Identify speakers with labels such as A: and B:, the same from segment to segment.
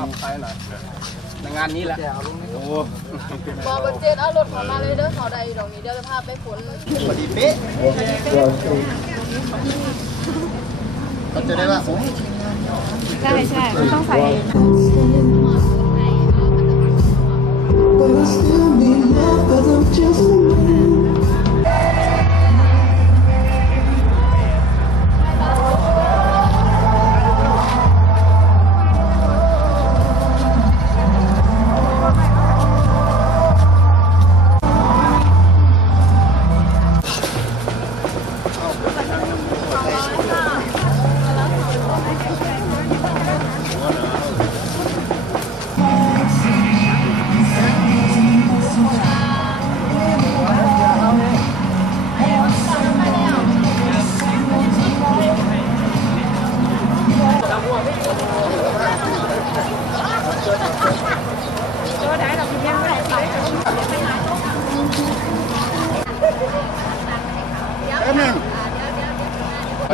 A: อบใครหน่อยในงานนี้แหละโอ้
B: บอกแบบเจนเอารถเขามาเลยเด้อเขาใดดอกนี้เดี๋ยวจะพาไปขน
A: พอดีเป๊ะเขาจะได้ว่าโอ้
C: ใช่ใช่ต้องใส่
D: But I still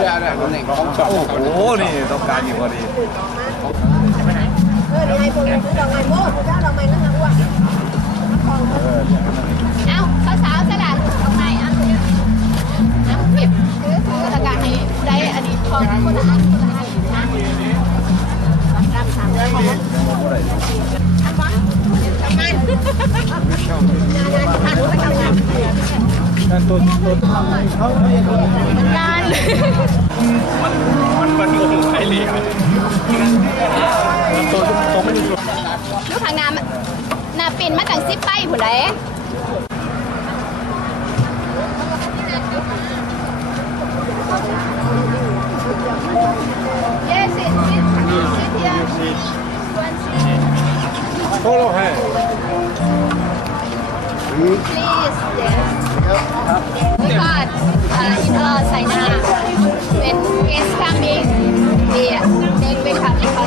A: เดี๋ยวเดี๋ยตำแหน่งของสอง
E: โอ้โห นี่ต้องการอยู่พอดี
B: เออไอ้พวกนี้ดอกไม้โม่เจ้าดอกไม้นั่นนะว่าเอ้าสาวๆสลัดดอกไม้อะอะเก็บถือถือแล้วก็ให้ได้อันนี้ของคนละอันคนละอันนะรับสามเลยของมันทำมันทำมันงานงานทำทำงาน
E: ตัวตัว
B: งา น
E: มันมันงงใครเหลี่ยมตัวตัวไม่ได้ตัว
B: ลูกทางน้ำหน้าปิ่นมาตั้งสิบใบผู้ใด Yes, come in. Yeah, then.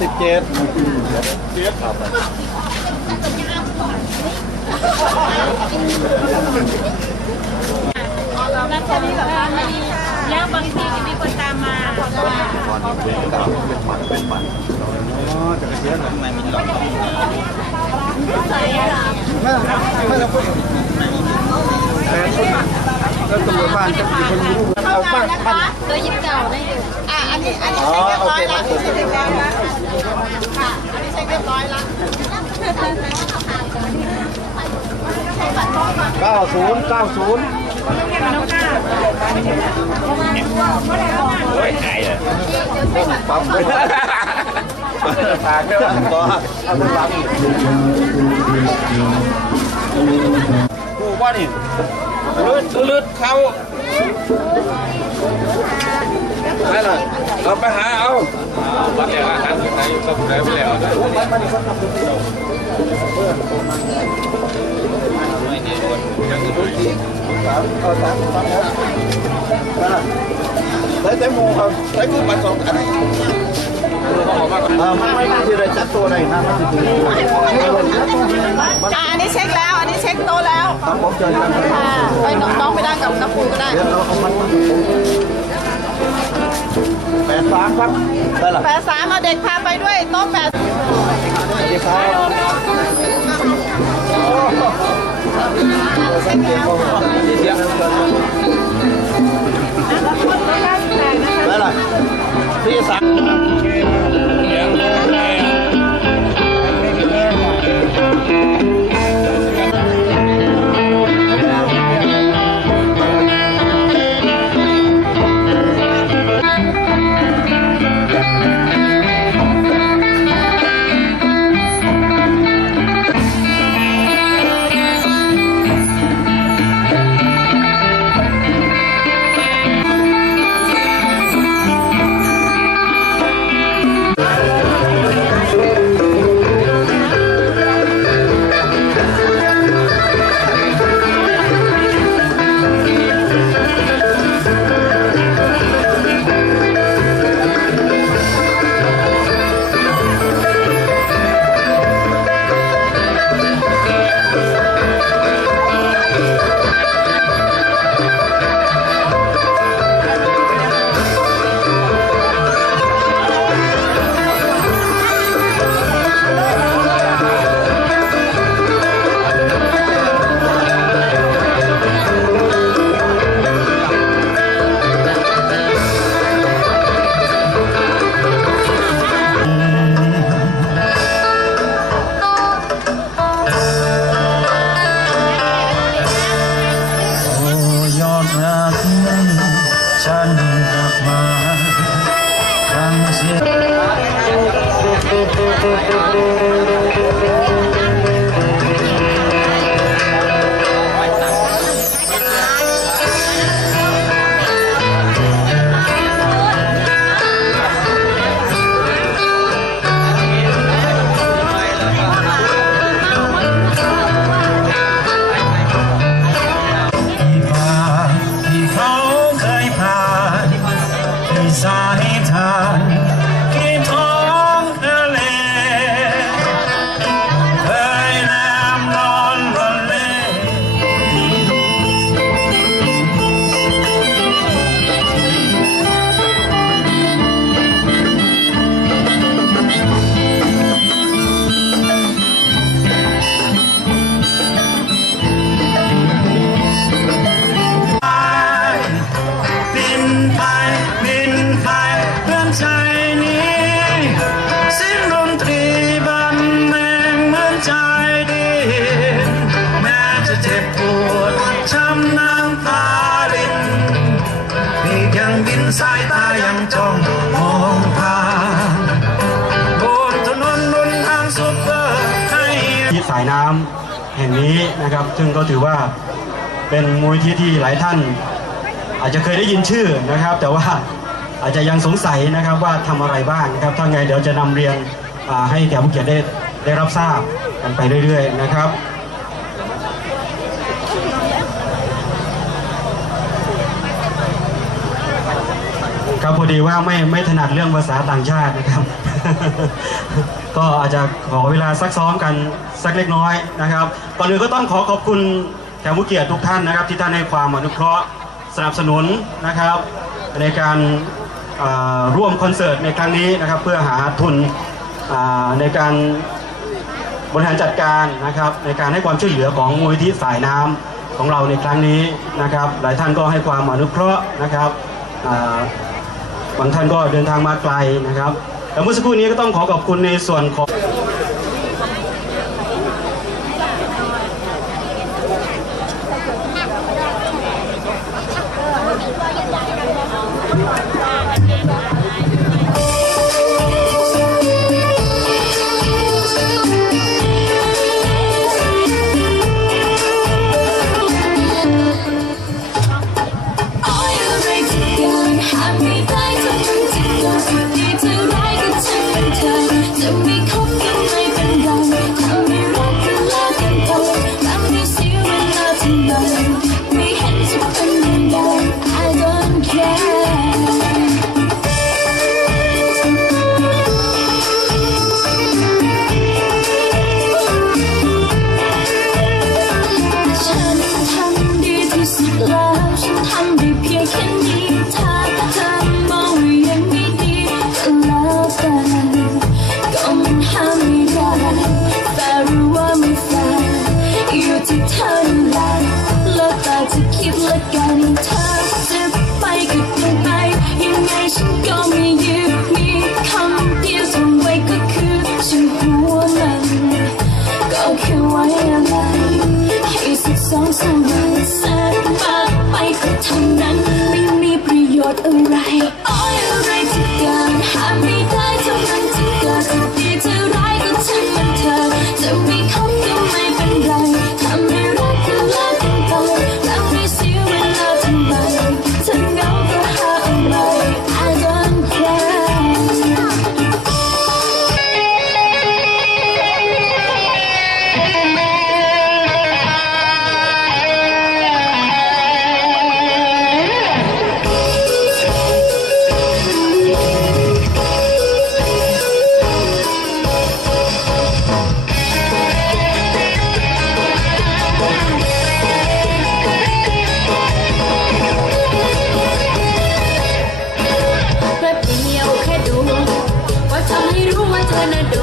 B: สิบเจ็
A: ดครับสิบเจ็ด
C: นัดแค่นี้เหรอคะไม่ดีย่างบางทีมีคนตามมาบอกว่า
A: แแล้วตำรวจบ้านจะมีคนรู้ำ
B: เข้ามานะคะโดยยิบเก่าได้อยู่อะอันนี้อันนี้ใช้เรียบร้อย
A: เค
B: แล้ว
A: มาเสร็จแล้ว
B: ค่ะอันนี้ใช้เรียบร้อยแล้ว
A: เก้าศูนย์เก้าศูนย์
E: โอ้ยไอ้เลย
A: ปั๊มเลยฝากด้วยก็เอาไปปั๊มกูว่านี่ ลืดลืดเขาไปเลยเราไปหาเอา
E: วัดแล้วอาหารไหนอยู่กับไหนไปแล้วไม่เนี่ยคนยังอยู่
A: สามเอาสามสามครับใช้เต็มโมครับใช้คือมาสองอันเออไม่ไม่ที่ได้จัดตัวไหนนะมันอั
B: นนี้เช็คแล้ว อันนี้เช็คโตแล้ว
A: ครับผมเจอกัน
B: ค่ะไปน้องไปได้กับกระปูก็ได้
A: เดี๋ยวเราเอามันแปดสามครับได้ละ
B: แปดสามเอาเด็กพาไปด้วยโต๊ะแปด
A: ดีครับได้ละที่สาม
F: แห่งนี้นะ
G: ครับ ซึ่งก็ถือว่าเป็นมูลที่ที่หลายท่าน อาจจะเคยได้ยินชื่อนะครับ แต่ว่าอาจจะยังสงสัยนะครับว่าทำอะไรบ้างนะครับถ้าไงเดี๋ยวจะนำเรียนให้แขกผู้เกียรติได้ได้รับทราบกันไปเรื่อย ๆ นะครับครับพอดีว่าไม่ไม่ถนัดเรื่องภาษาต่างชาตินะครับ ก็อาจจะขอเวลาซักซ้อมกันสักเล็กน้อยนะครับก่อนอื่นก็ต้องขอขอบคุณแขกผู้เกียรติทุกท่านนะครับ ที่ท่านให้ความอนุเคราะห์สนับสนุนนะครับ ในการร่วมคอนเสิร์ตในครั้งนี้นะครับ เพื่อหาทุนในการบริหารจัดการนะครับ ในการให้ความช่วยเหลือของมูลนิธิสายน้ำของเราในครั้งนี้นะครับ หลายท่านก็ให้ความอนุเคราะห์นะครับบางท่านก็เดินทางมาไกลนะครับ แต่เมื่อสักครู่นี้ก็ต้องขอขอบคุณในส่วนของ
D: แป๊